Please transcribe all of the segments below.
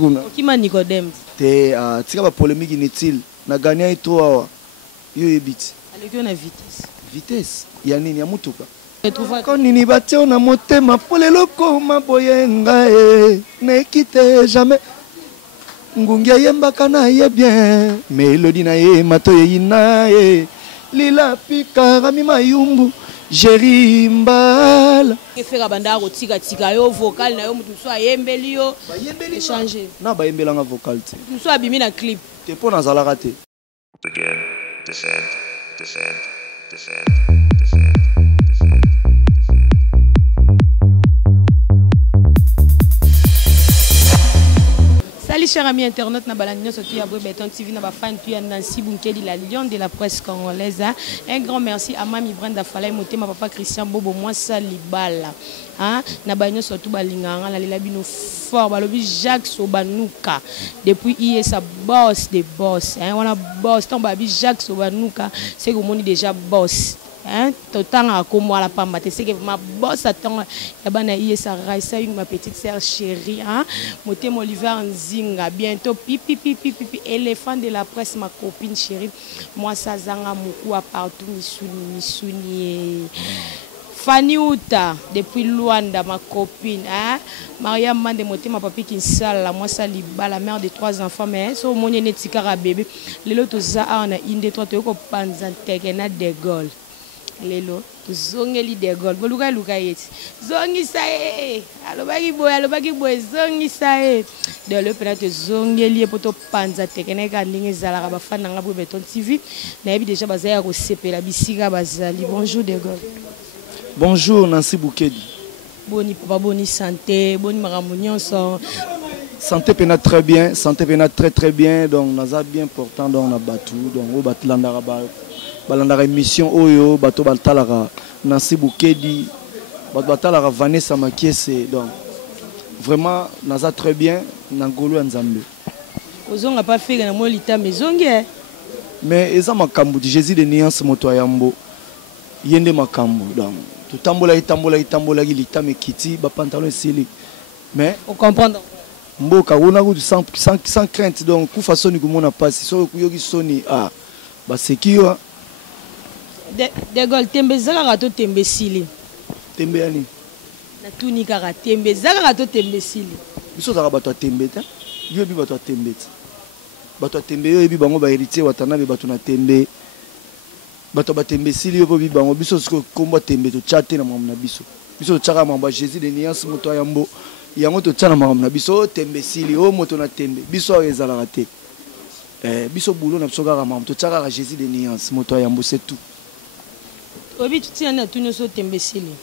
Okima Nicodème. Te tika ba polémique inutile. Na gagné 3 yo ebiti. Aleki na vitesse. Vitesse ya nini ya mutuka. Ko nini batio na motema polelo koma boyenga e nekite jamais. Ngungia yembaka na ye bien. Melodi na ye mato ye ina ye. Lila pika rami mayumbu. Jerimbala. Efera banda ko tika yo vocal na yo mutu so ayembeli yo échanger. Na ba yembela nga vocal te. Mutu so abimi na clip. Te pona zalaka te. Again, descend. Salut chers amis internautes, na balanyo surtout ya Béton TV na ba fan tu ya Nancy Bunkeli la lion de la presse congolaise. Un grand merci à Mami Brenda Falay motema papa Christian Bobo moi Salibala. Hein na balanyo surtout balinganga la lela bino fort balobi Jacques Sobanuka depuis hier sa boss des boss hein on a boss ton babi Jacques Sobanuka c'est que mon déjà boss. Hein, total à comme moi la pamba, c'est que ma boss attend la bana ça Raissa une ma petite sœur chérie hein, moté Oliver Nzinga bientôt pipi éléphant de la presse ma copine chérie, moi ça zanga moukou à partout misuni Fanny Outa depuis Luanda ma copine hein, Maria Mande moté ma papi Kinsala moi ça liba la mère de 3 enfants mais so monye netikara bébé lelo to za on a inde 3 to ko panza tekena de gol lelo zongeli de gol boluka luka yeti zongisa alobaki boy zongisa de le peut-être zongeli poto panza tekene ka ndinge zalaka bafana nga bo Béton TV na yebi déjà bazaya ko sepela bisika bazali bonjour de gol. Bonjour Nancy Bukedi. Boni papa boni santé boni maramunion so santé pena très bien santé pena très bien donc naza bien portant donc on a battu donc au batlandara balandara émission oyo bato batalaka Nancy Bukedi bato batalaka Vanessa Makiese donc vraiment naza très bien nangolo ya Nzambe ozonga pas faire na molita mezongi mais eza makambo di Jésus de nuance moto yambo yende makambo donc tout tambola lita mekiti ba pantalon sili mais on comprendre mboka wona ko sans crainte donc ku façon ni komona passe so kuyoki soni ba sekio de gol tembe zaka to tembe sili tembe ani na tuni kaka tembe zaka to tembe sili biso zaka bato tembe ta yo bi bato tembe bato tembe yo bi bango ba héritier watana be bato na tembe bato ba tembe sili yo bi bango biso siko komba tembe to chate na mamu na biso chaka mamba Jésus de nuance moto yambo yango to tsana mamu na biso tembe sili o moto na tembe biso ezala te biso boulot na biso kaka mamu to chaka Jésus de nuance moto yambo c'est tout. Obi tu tiens na tout so tembesili.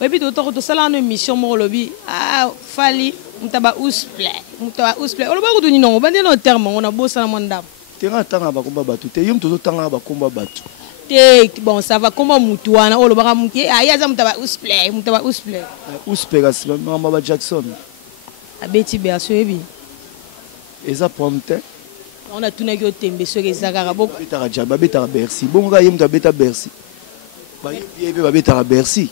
Obi to sala na mission mo lobi fali mutaba usple. Oloba ko tuni non bande no terme on a bossa na mondam. Tera tanga ba komba batu te yum to tanga ba komba batu. Te bon ça va comment mutuana oloba muke ayaza mutaba usple. Usple ga mama ba Jackson. Abeti berso ebi. Eza prompte. On a tout na yo tembe so ezaka boko. Betara jaba betara Bercy. Bon ga yum ta beta Bercy. Ba yebe ba betara Bercy.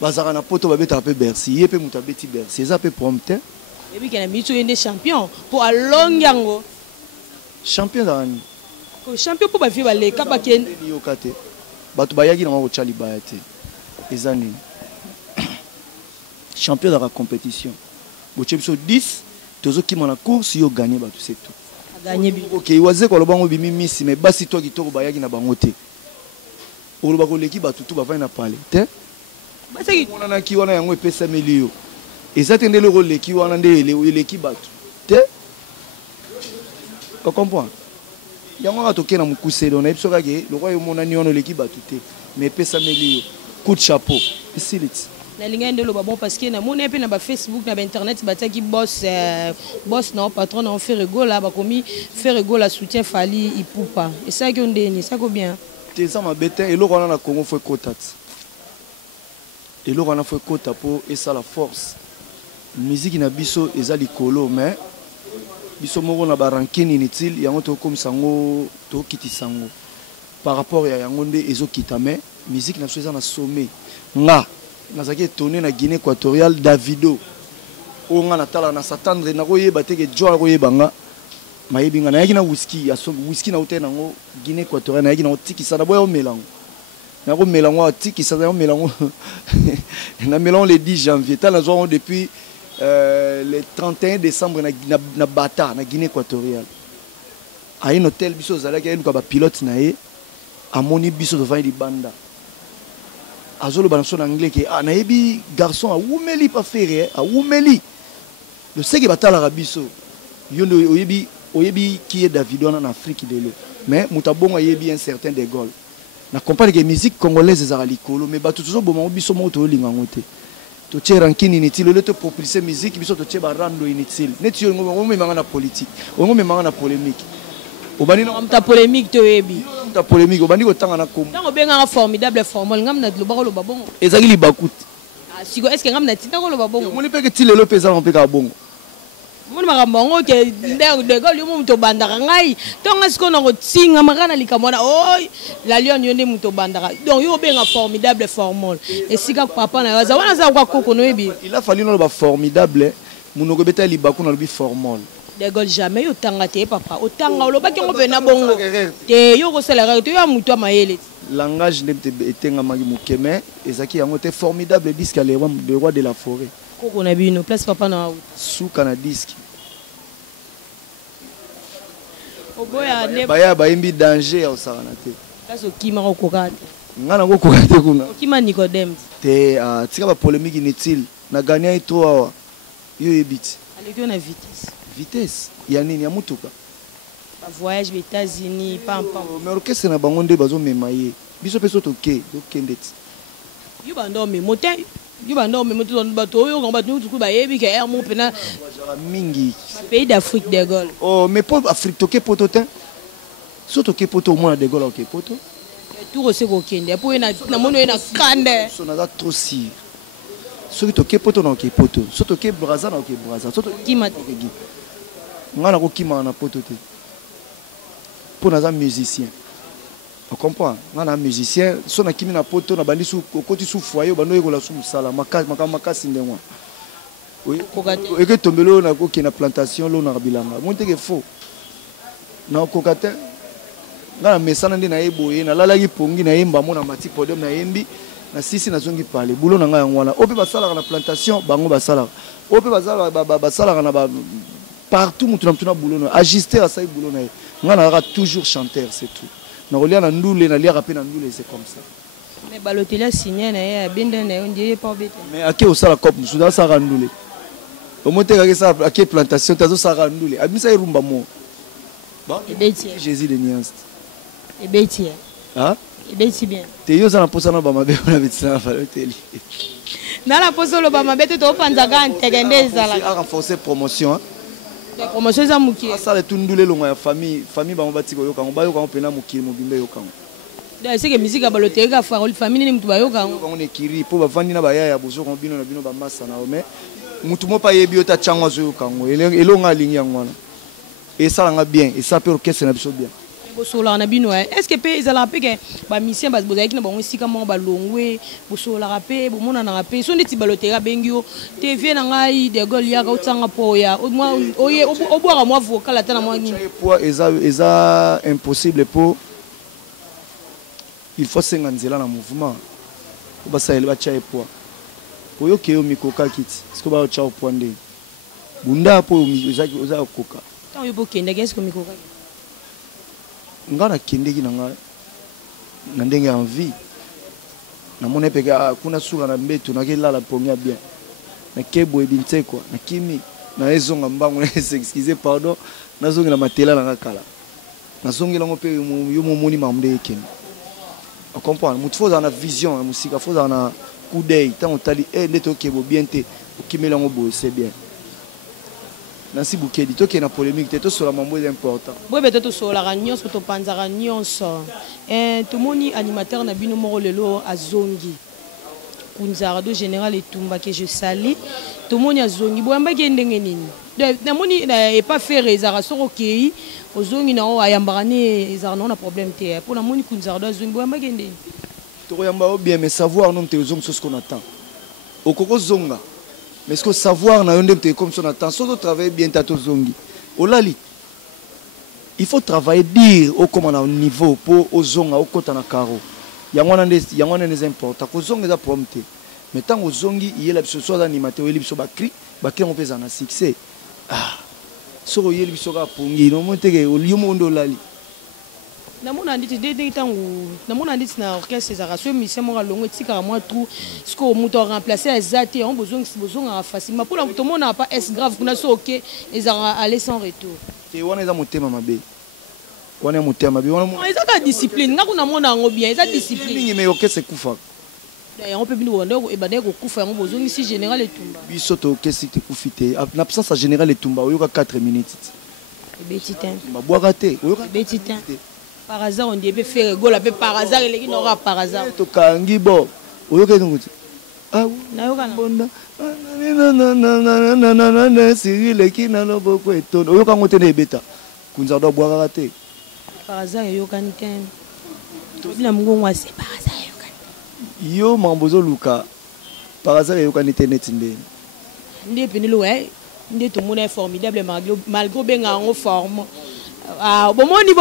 Bazara na poto ba betara pe Bercy. Yebe muta beti Bercy. Eza pe prompte. Et puis qu'il a mis des champions pour à long yango. Champion d'ani. Champion pour bafi balé kabaken. Yo kate. Batu bayagi na ko chali bayate. Ezani. Champion de la compétition. Boche biso 10 tozo ki mona course yo gagner batu c'est tout. Gagner bi. OK, waze ko lobango bimi miss mais basi to kitoko bayagi na bango te. Oloba ko leki batu tu ba va na parler. Te? Basi mona na ki wana yango epesa milio. Ezatende le rôle leki wana nde leki batu. Te? Tu comprends? Yango ka toke na mukuse do na episoka ke lo kwa yo mona ni ono leki batu te. Mais epesa milio. Coup de chapeau. Isilit. Na linga ndelo ba bon parce que na mona pe na ba Facebook na ba internet bataki boss non patron on fait rigola ba komi fait rigola soutien Fali Ipupa. Et ça que on déni, ça ko bien. Te ça ma bête et lo kona na Congo fait kotat. Et lo kona fait kota pour et ça la force. Musique na biso ezali kolo mais biso moko na ba ranking inutile yango to comme sango to kiti sango. Par rapport ya yango nde ezo kita mais musique na soza na sommet. Nga nazaki étonné na Guinée équatoriale Davido on a tala na s'attendre na koyeba te ke joa koyebanga mayebinga na yaki na whisky na hôtel nango Guinée équatoriale na yaki na tiki sana boya melango na ko melango tiki sana melango na melango le 10 janvier tala zo depuis le 31 décembre na Bata na Guinée équatoriale a un hôtel biso zalaki eluka ba pilote na ye amoni biso devant di banda azolo banso na anglais ke na yebi garçon a wumeli pa faire a wumeli le sait que batala rabiso yondo oyebi qui est David en Afrique de l'eau mais mutabongo yebi un certain de Gaulle na comprendre que musique congolaise ezara likolo mais batu toujours bon biso moto linga ngote to tche rankini inutile le to propulser musique biso to tche ba rando inutile neti yo ngombe memanga na politique ngombe memanga na polémique obani na ta polémique to yebi ta polémique obani ko tanga na kom ntango benga formidable formol ngam na loba loba bongo ezaki libakut siko est-ce que ngam na tina ko loba bongo moni pe ke tilelo pesa on pe ka bongo moni makambo ke de Gaulle yo muto bandaka ngai tonga siko na ko tinga makana likamona oy la lion yonde muto bandaka donc yo benga formidable formol esika papa na yaza wana za kwa koko no yebi il a fallu no ba formidable munoko beta libaku na lobi formol de Gaulle jamais yo tanga te papa otanga olobaki ngo pena bongo te yo ko sala te yo muto mayele langage etenga magi mukeme ezaki yango te formidable disque le roi de la forêt koko na bino place papa na suka na disque oboya ne baya bayimbi danger au sarana te place okima ko kokate ngana ko kokate kuna okima Nicodème te tika ba polémique inutile na gagner to awa yo ebiti alekio na vitesse ya nini ya mutuka ba voyage aux États-Unis pam mais orchestre na bango nde bazo memaye biso peso toke dokende yo bando me moté yo bando me moté bato yo ngamba tu ku ba yebi ke er mo pena mingi pays d'Afrique de Gaulle oh mais pour Afrique toke poto te so toke poto mo na de Gaulle ok poto tout aussi ko kende po na mono na kande so na trop si so ki toke poto na ok poto so toke braza na ok braza so toke kima ngana ko kima na poto te pour naza musicien on comprend ngana musicien so na kimi na poto na bandi su kokoti su foyer bando yekola su musala makasi ndengwa oui que tombelo na ko na plantation lo na bilanga monte ke faux na kokate ngana mesana ndi na yeboye na lala ki pongi na yemba mona mati podium na yembi na sisi na zongi pale bulo na nga ngwana ope basala na plantation bango basala ope basala na ba partout mutu na bulo na ajuster à ça bulo na ngana ra toujours chanteur c'est tout na rolia na ndule na lia rapé na ndule c'est comme ça mais Balotelli a signé na ya binde na on dit pas bête mais ake au sala cop musu da sa ndule au monte ka ça ake plantation tazo sa ndule abisa irumba mo bon Jésus de Niast et bêti hein et bêti bien te yo za na posa na ba mabe na bitsana Balotelli na la posa lo ba mabe to panza ga ntegende zala a renforcer promotion la promotion za muki ça le tundule longa ya famille bango batiko yo kango ba yo kango pena mukili mobimbe yo kango da c'est que musique Balotelli ga farol famille ni mutu ba yo kango kango ne kiri po ba vandi na ba ya bozo ko bino na bino ba massa na mais mutu mo pa yebi yo ta changwa zo yo kango elonga lingi yangwana et ça nga bien et ça peut orchestre na biso bien bosola na bino est-ce que pe ezala pe ke ba musicien ba bozaki na bango sika mo ba longwe bosola rapé bo mona na rapé so ndeti Balotelli bengio te vie na ngai de Gaulle ya ka utanga po ya oye obwaka mo vocal atana mo ngi po eza impossible pour il faut senganzela na mouvement ba saele ba chae po oyo ke yo mikoka kiti siko ba cha po nde bunda po ezaki oza koka tant yo bokenda qu'est-ce que mikoka ngana kindeki na ndenge ya envie na mona peka kuna suka na mbeto na kelala pomia bien na kebo ebinte kwa na kimi na ezonga mbango na excusez pardon na zongi na matela na kala na zongi lango pe yo momoni mamde ekeni on comprend mutu faut na vision ya musika faut na coup d'œil tant otali ndeto kebo bien te okimela ngo bo c'est bien Nancy Bukedi, toi qui es dans la polémique, tu es sur la mambo important. Oui, mais tu es sur la réunion, sur ton panzara réunion. Tout le monde animateur n'a bino moro lelo à Zongi. Kunzarado général et Tumba que je salue. Tout le monde a Zongi. Bon, on va gagner n'engeni. Na moni n'a pas fait rézara sur OK. Au Zongi na o ayambarane rézara non a problème te. Pour la moni Kunzarado à Zongi, bon on va gagner. Tu regardes bien, mais savoir non te Zongi sur ce qu'on attend. Au Koko Zonga. Mais est-ce que savoir na yonde te comme son attention de travailler bien tato zongi. Olali. Il faut travailler dire au comment au niveau pour au zonga au kota na karo. Yangwana n'est important. Ko zonga za prompte. Mais tant au zongi il y a la soit animateur il biso ba cri ba qui on peut en succès. Ah. So il biso ka pungi no monteke au lieu mondo olali. Namona nditi dede tango namona nditi na orchestre za ratio mission mo longo tika moi tout ce que moto remplacer ezati on besoin facilement pour tout le monde n'a pas est grave kuna so OK ils ont aller sans retour et wana za motema mabe wana motema mabe wana eza ka discipline nga kuna mona ngo bien eza discipline mais orchestre kufa on peut venir wanda e bande ko kufa ngo besoin ici général etumba biso to orchestre te kufite en absence à général etumba oyoka 4 minutes betitin mabwaka te oyoka betitin. Par hasard, on dit faire rigolo, par hasard, il n'aura par hasard. To kangi bo. Oyoka nguti. Ah nayoka bonda. Na Cyril ekina no boko etono. Oyoka ngote na ebeta. Kunza do bwaka te. Par hasard yoka ni tem. Bila mungu ngwase par hasard yoka. Yo mambozo luka. Par hasard yoka ni tenet nde. Nde penelo nde to mona formidable malgré benga en forme. Ah, bomoni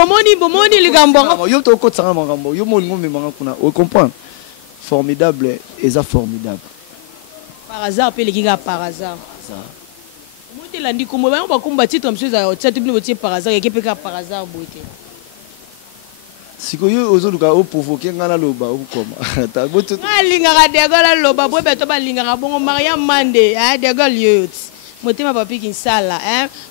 ligambo. Yo to kotsanga magambo. Yo molingo memanga kuna. O comprendre. Formidable et ça formidable. Par hasard pe les par hasard. Ça. Moi te landi comme on va combattre titre monsieur za tete bino botie par hasard et peka par hasard boite. Sikoyo ozoluka o provoquer ngala loba o koma. Ta boto. Alinga ga degola loba bo beto ba linga ga bongo Mariam Mande, degol youth. Motema papi Kinsala,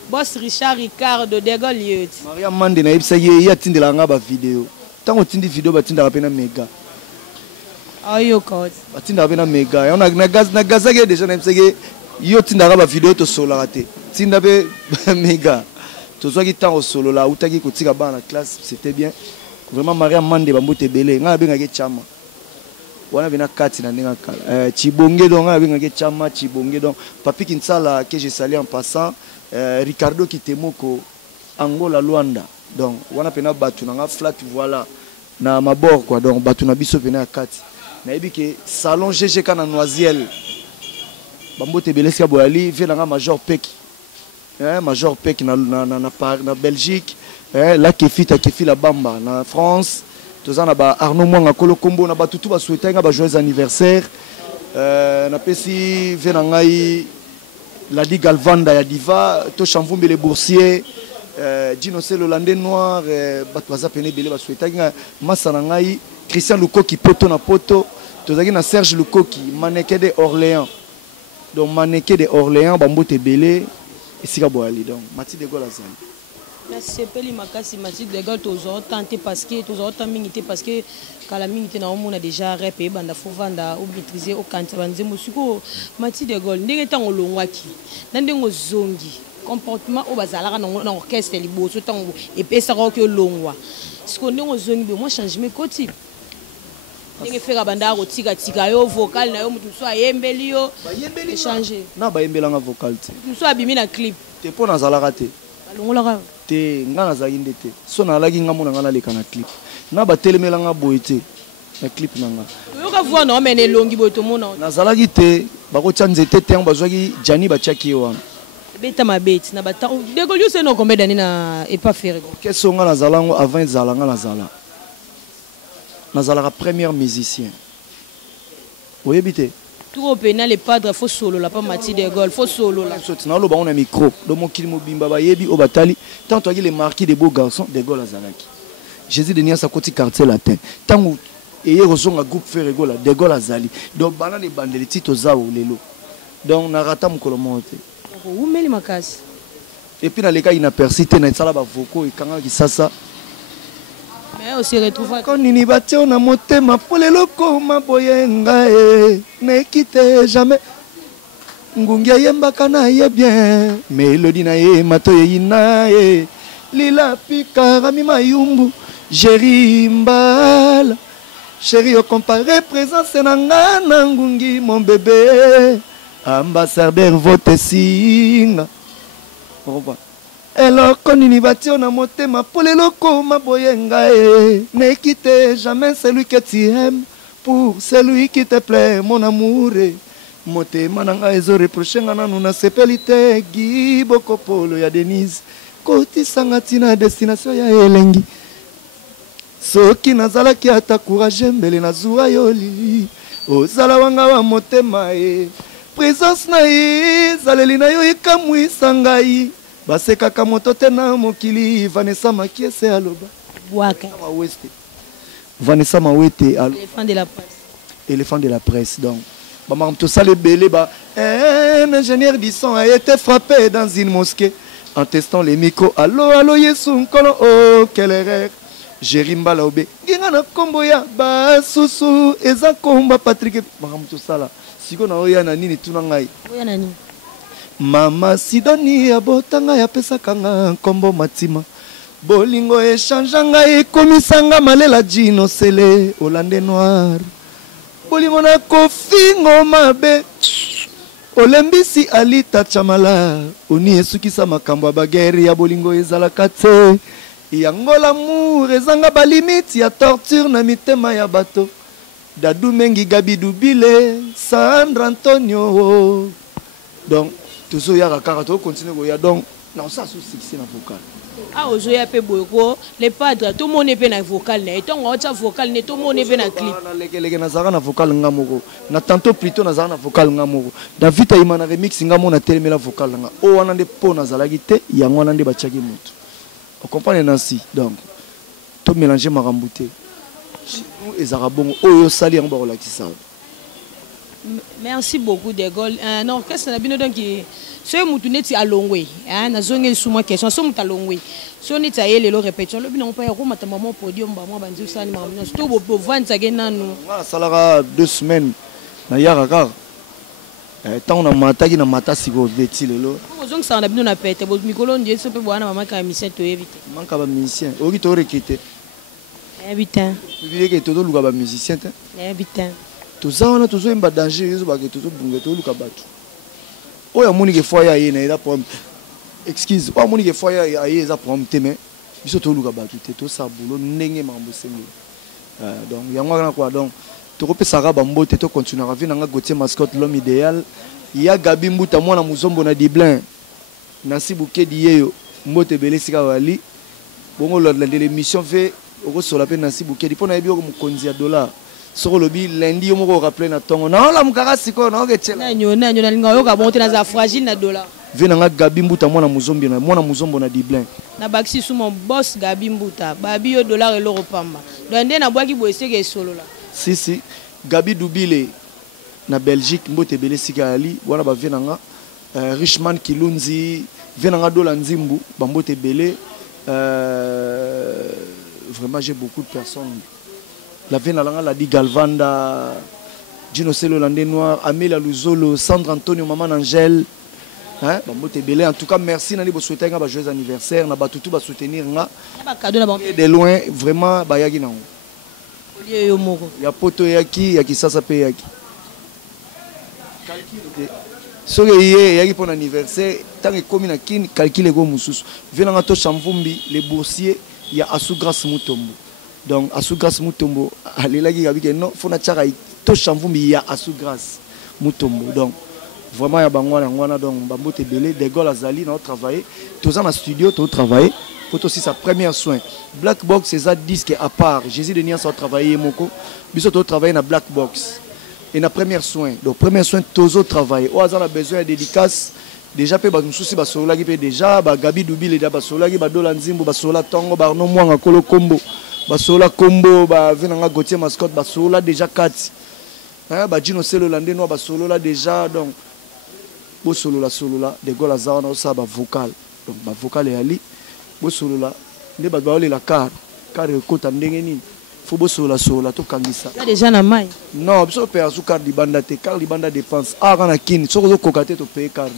boss Richard Ricardo de Goliath. Maria Mande na ibsa ye ya tindela nga ba vidéo. Tango tindi vidéo ba tinda rapena mega. Ayo code. Ba tinda rapena mega. Ya na gaza ke déjà na ibsa ke yo tinda ba vidéo to solo raté. Tinda be mega. To zo ki tango solo la utaki ko tika ba na classe, c'était bien. Vraiment Maria Mande ba mbote belé. Nga benga ke chama. Wana bina kati na ndinga kala Chibonge donc avec un chama Chibonge donc papi Kinsala que j'ai salué en passant Ricardo Kitemoko Angola Luanda donc wana pena batu na flat voilà na mabord quoi donc batu na biso pena kati na yebi ke salon GG kana Noisiel bambote beleska boali vient na major Pek major Pek na Belgique la kefi la bamba na France. Tous en a Arnaud Mwanga Kolo Kombo na batutu ba souhaiter nga ba joyeux anniversaire na pesi venangai la Ligue Galvanda ya Diva to Chamvumbe les boursiers Dino c'est le Landais noir batu za pene belé ba souhaiter nga masana ngai Christian Lukoki poto na poto tozaki na Serge Lukoki maneke de Orléans donc maneke de Orléans bambote belé esika boali donc Mati de Gaulle azali. C'est pas les macasses mathématiques de gars tous tenté parce que tous autres minité parce que quand la minité na on a déjà répé banda faut vendre ou maîtriser au cancer banze musuko mati de gol ndenge tango longwaki ndengo zongi comportement au bazala na orchestre liboso tango et pesa ko ke longwa siko ndenge zongi be moi changement côté ndenge fera banda ko tika yo vocal na yo mutu so ayembeli yo changer na ba yembela nga vocal te so abimi na clip te pona zala raté longola te ngana za indete so na lagi ngamo na ngana leka na clip na ba telemela nga boite na clip na nga yo ka voir na mene longi boto mona na zalagi te ba ko tsanze te te bazwaki jani ba chaki wana beta mabeti na bata de ko yose no combien d'années na et pas faire keso nga na zalango avant zala nga na zala premier musicien oyebite tout pénal les padres faut solo la pas Mati de Gaulle faut solo la sauti na loba on a micro do mon kili mobimba ba yebi o batali tant toi les marquis des beaux garçons de Gaulle azalaki Jésus de Niassa côté quartier latin tant et hier ozonga groupe Ferregola de Gaulle azali donc bana les bandeli tito zao lelo donc na rata mukolo monte où meli makasi et puis na leka ina persité na sala ba voko e kanga kisasa mais on se retrouve quand nini batio na motema polelo koma boyenga ne quitte jamais ngungia yembaka na ye bien mélodie na ye matoye ina ye lila pika rami mayumbu Jerimbala chéri o comparé présence na ngana ngungi mon bébé ambassadeur vote singa eloko nini batio na motema polelo koma boyenga ne quitte jamais celui que tu aimes pour celui qui te plaît mon amour motema na ngai ezoreproche nga nanu nasepeli te Giboko Polo ya Denise kotisanga ntina destination ya elengi soki nazalaki ata courage mbele nazwa yo lili ozala wanga wa motema ye présence na ye zaleli na yo ekamwisa ngai basekaka moto te na mokili Vanessa Makiese aloba Vanessa Mawete éléphant de la presse. Éléphant de la presse donc tout ça les belé un ingénieur du son a été frappé dans une mosquée en testant les micros. Allo Yesu nkolo oh quelle erreur Jérimba Laobé ngana kombo ya basusu eza komba Patrick tout ça là siko na oya na nini tuna ngai oya na nini Mama Sidoni abotanga ya pesa kanga kombo Matima bolingo échange ngai komisanga malela Gino Sele Hollande Noir bolingo na kofingo mabe olembisi Alita Chamala oni esukisa makambo ya bageri ya bolingo ezalaka te yango l'amour ezanga balimiti ya torture na mitema ya bato Dadu Mengi Gabi Dubile Sandra Antonio donc toujours ya kaka to continuer ko ya donc non ça sous succès na vocal ah ozoya pe boyko les padres tout monde pe na vocal na etongo ocha vocal ne tout monde pe na clip na leke na zara na vocal ngamoko na tantôt plutôt na zara na vocal ngamoko David ayima na remix ngamo na telemela vocal nga o wana nde po na zalaki te yango wana nde bachaki mutu on comprend ainsi donc to mélanger makambo te ezaka bongo oyo sali yango ba relaxer. Merci beaucoup de Gaulle. Non, qu'est-ce que ça donc ce mutuneti a longwe na zonge suma question so mutalongwe so ni ta yele lo répétition le bino pa ya ko mata maman podium ba moi banzi sani maman sto bo vendre gena no ngala salara 2 semaines na yaka kaka tant na mataki na mata siko veti lelo ozong sa na bino na pete bo mikolo ndie so pe bwana maman ka musicien to éviter manka ba musicien oki to rekite evitant bibile ke to luka ba musicien te evitant to za wana to zo imba danger yezo ba ke to bunga to luka batu oya moni ke foya ye na ida problème excuse oya moni ke foya ye eza problème te mais biso to luka batu te to sa boulot ndenge mambo sengi donc yango na quoi donc to kopesaka ba mbote to continuer à vivre nga Gauthier Mascotte l'homme idéal ya Gabi Mbuta mwana muzombo na Diblin Nancy Bukedi yeyo mbote belesika wali bongo lors de l'émission fait au sur la peine Nancy Bukedi pona yebi ko mukonzi ya dollar soko lobi lundi yo moko rappeler na tongo na la mukaka siko na oketela nanyo na linga yo ka monter na za fragile na dollar vena nga Gabi Mbuta mwana muzombo na Diblin na baxi sous mon boss Gabi Mbuta babi yo dollar et l'euro pamba donc na boaki boeseke solo la si Gabi Dubile na Belgique mbote belesika ali wana ba vena nga Richman Kilunzi vena nga dola nzimbu ba mbote belé vraiment j'ai beaucoup de personnes. La Vena la di Galvanda, Gino Selo Hollande Noir, Amélia Luzolo, Sandra Antonio, Maman Angèle. Hein? En tout cas, merci. Nani bo souhaiter un joyeux anniversaire. Na batutu ba soutenir nga. De loin, vraiment, ba yagi na. Il y a poto yaki, yaki sasa pe yaki. So que yaki pour l'anniversaire, tant que comme na kin calculer go mususu. Vena nga to Chamvumbi, les boursiers, il y a Asugras Mutombo. Donc Asugras Mutombo, alelaki kabike non, fona tchaka to Chamvumbi ya Asugras Mutombo. Donc vraiment ya bangwana ngwana donc bambote belé des gars azali na travailler, tous en studio, tout travailler. Faut aussi sa première soin. Black Box c'est ça disque à part. Jésus de Nias a travaillé moko. Biso to travailler na Black Box. Et na première soin. Donc premier soin tozo travailler. O azala besoin de dédicace. Déjà pe ba mususi ba sola ki pe déjà ba Gabi Dubile da ba sola ki ba dola nzimbo ba sola tongo ba no mwanga kolo kombo. Ba sola kombo ba venanga Gauthier Mascotte ba sola déjà 4. Hein ba Gino Selo Hollande Noir ba solo là déjà donc bo solo là de gola za na sa ba vocal. Donc ba vocal et ali bo solo là ne ba ba la car kota ndenge nini. Faut bo solo to kangisa. Là déjà na mai. Non, biso pe azu car di banda te car di banda dépense. Ah kana kin soko zo kokate to payer car.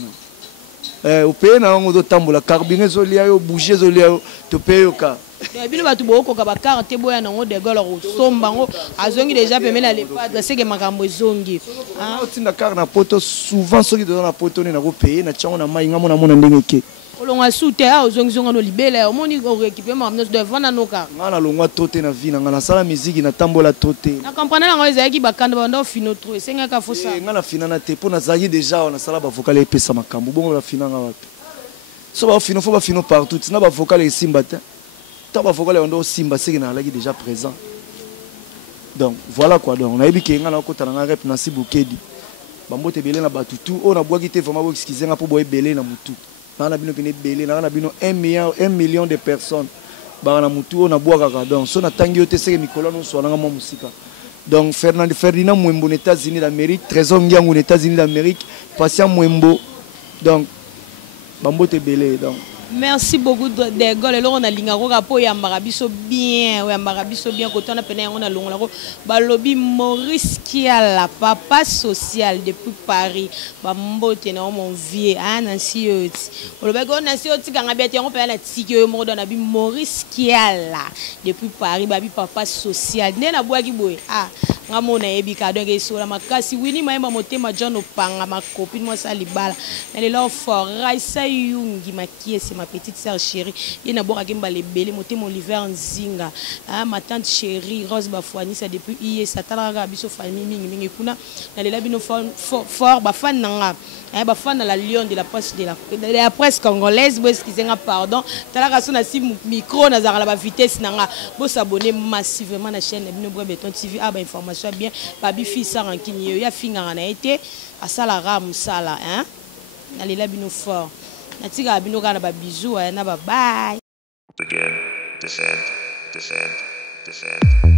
Au pays na ngo do tambola carbine zolia yo bouger zolia yo to payer ka. Bino batu boko ka ba carte boya na ngo de golo ro somba ngo azongi déjà pe mena les pas c'est que makambo zongi. Ah otinda car na poto souvent soki do na poto ni na ko payer na tchango na mai ngamo na mona ndenge ke. olonga sute a ozongizonga no libele omoni orécupé mamnos devant na noka ngana longwa tote na vie ngana sala musique na tambola tote na comprendre nga ezaki bakanda bando fino trop senga ka fosa ngana fina na te pona zaki déjà on a sala ba vocal epesa makambo bongo la fina nga wapi so ba fino fo ba fino partout na ba vocal esimba te ta ba vocal ondo simba c'est que na laki déjà présent donc voilà quoi donc on a ébiqué ngana ko tanga rep na sibukedi bambote belé na batutu on a boaki te vraiment excuser nga po boye belé na mutu na bino pene belé na bino 1 million de personnes ba na mutu on a boaka donc so na tangi yote c'est que Nicolas no so na mo musika donc Ferdinand Mwembo aux États-Unis d'Amérique Trésor Ngiango aux États-Unis d'Amérique Patient Mwembo donc bambote belé donc merci beaucoup de gol alors on a lingako kapo ya marabiso bien ya marabiso bien côté on a peine on a longola ko balobi Maurice Kiala papa social depuis Paris bambote na mon vieux Nancy Oti olobego Nancy Oti kanga bete on pe na tiki yo mo na bi Maurice Kiala depuis Paris babi papa social ne na boaki boy ngamona ebika donc esola makasi wini maema motema John Opanga ma copine moi ça libala elle est là fort Raisa Yungi makiesi ma petite sœur chérie il na boka kimba lebele motema Oliver Nzinga ma tante chérie Rose Bafouani ça depuis hier ça tala biso famille mingi kuna na lela bino fort ba fan nanga ba fan na la lion de la presse congolaise bo excuser pardon tala ka na si micro na zara la vitesse nanga bo s'abonner massivement na chaîne bino Brebeton TV ba information bien babi fi sa rankini ya finga na été à sala ram sala na lela bino fort na tika bino kana ba bisous na ba bye Begin, descend, descend, descend.